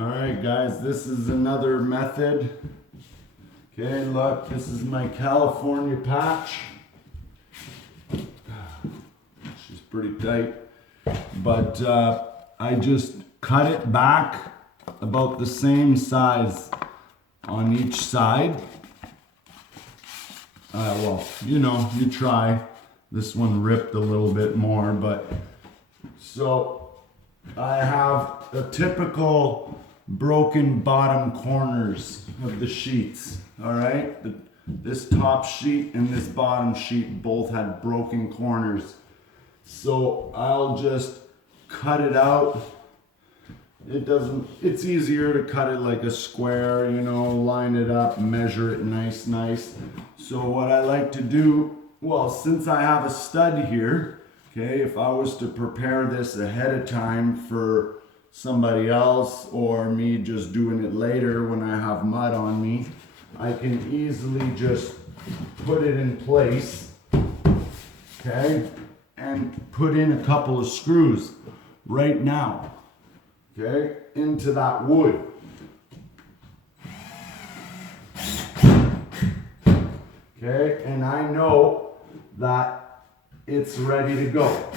All right, guys, this is another method. Okay, look, this is my California patch. She's pretty tight, but I just cut it back about the same size on each side. Well, you try. This one ripped a little bit more, but so I have a typical broken bottom corners of the sheets. All right, this top sheet and this bottom sheet both had broken corners. So I'll just cut it out. It's easier to cut it like a square, line it up, measure it nice. So what I like to do, well, since I have a stud here, okay, if I was to prepare this ahead of time for somebody else or me just doing it later when I have mud on me, I can easily just put it in place, okay, and put in a couple of screws right now, okay, into that wood. Okay, and I know that it's ready to go.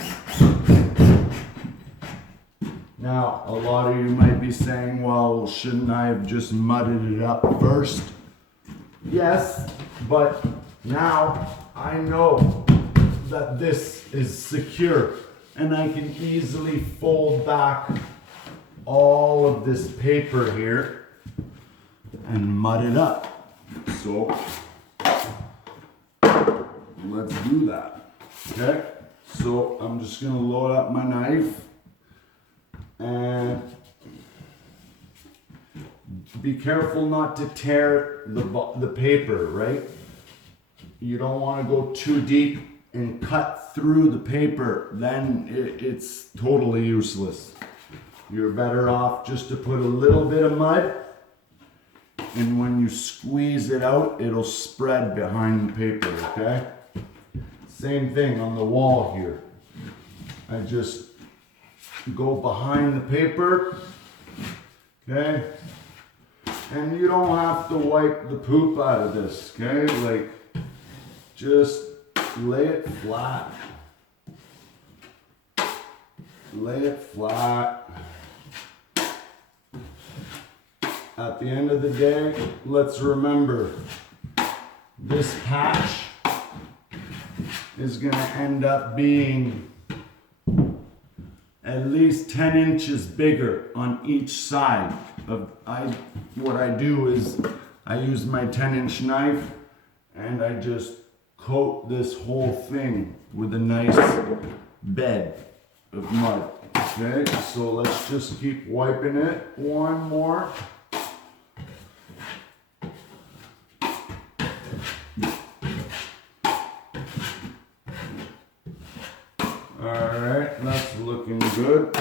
Now, a lot of you might be saying, well, shouldn't I have just mudded it up first? Yes, but now I know that this is secure and I can easily fold back all of this paper here and mud it up. So let's do that. Okay, so I'm just gonna load up my knife and be careful not to tear the paper, right? You don't want to go too deep and cut through the paper, then it's totally useless. You're better off just to put a little bit of mud, and when you squeeze it out, it'll spread behind the paper, okay? Same thing on the wall here. I just go behind the paper, okay? And you don't have to wipe the poop out of this, okay? Like, just lay it flat. Lay it flat. At the end of the day, let's remember, this patch is gonna end up being at least 10 inches bigger on each side. What I do is I use my 10-inch knife and I just coat this whole thing with a nice bed of mud. Okay, so let's just keep wiping it. One more. Alright, that's looking good.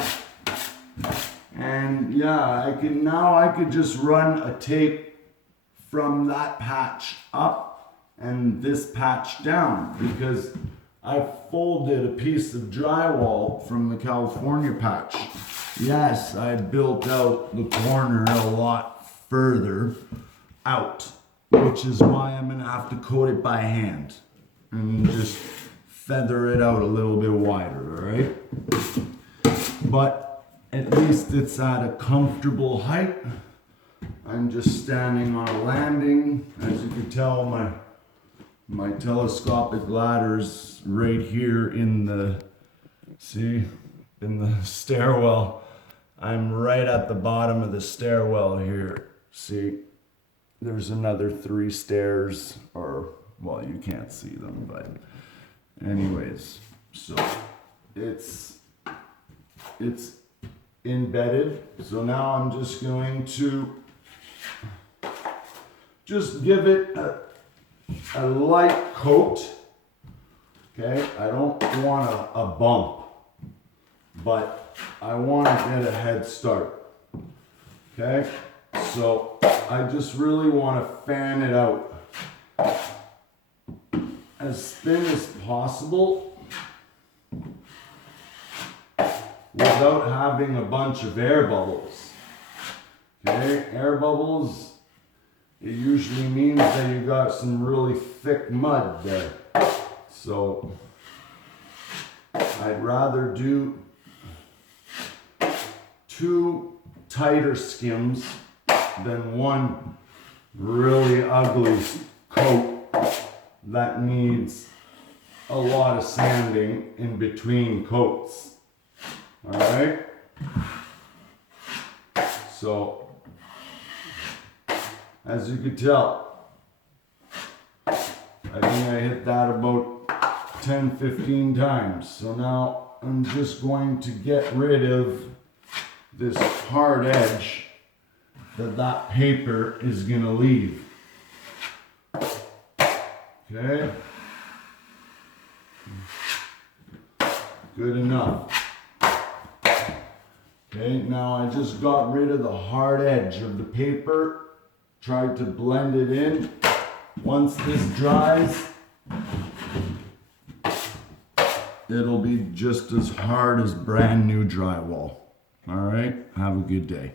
And yeah, I could just run a tape from that patch up and this patch down, because I folded a piece of drywall from the California patch. Yes, I built out the corner a lot further out, which is why I'm gonna have to coat it by hand and just feather it out a little bit wider, all right? But at least it's at a comfortable height. I'm just standing on a landing. As you can tell, my telescopic ladder's right here in the stairwell. I'm right at the bottom of the stairwell here. See, there's another 3 stairs, or, well, you can't see them, but anyways, so it's embedded. So now I'm just going to just give it a light coat. Okay, I don't want a bump, but I want to get a head start. Okay, so I just really want to fan it out as thin as possible without having a bunch of air bubbles. Okay, air bubbles, it usually means that you got some really thick mud there. So I'd rather do 2 tighter skims than one really ugly coat that needs a lot of sanding in between coats. All right? So, as you can tell, I think I hit that about 10-15 times. So now I'm just going to get rid of this hard edge that paper is going to leave. Okay? Good enough. Okay, now I just got rid of the hard edge of the paper, tried to blend it in. Once this dries, it'll be just as hard as brand new drywall. All right, have a good day.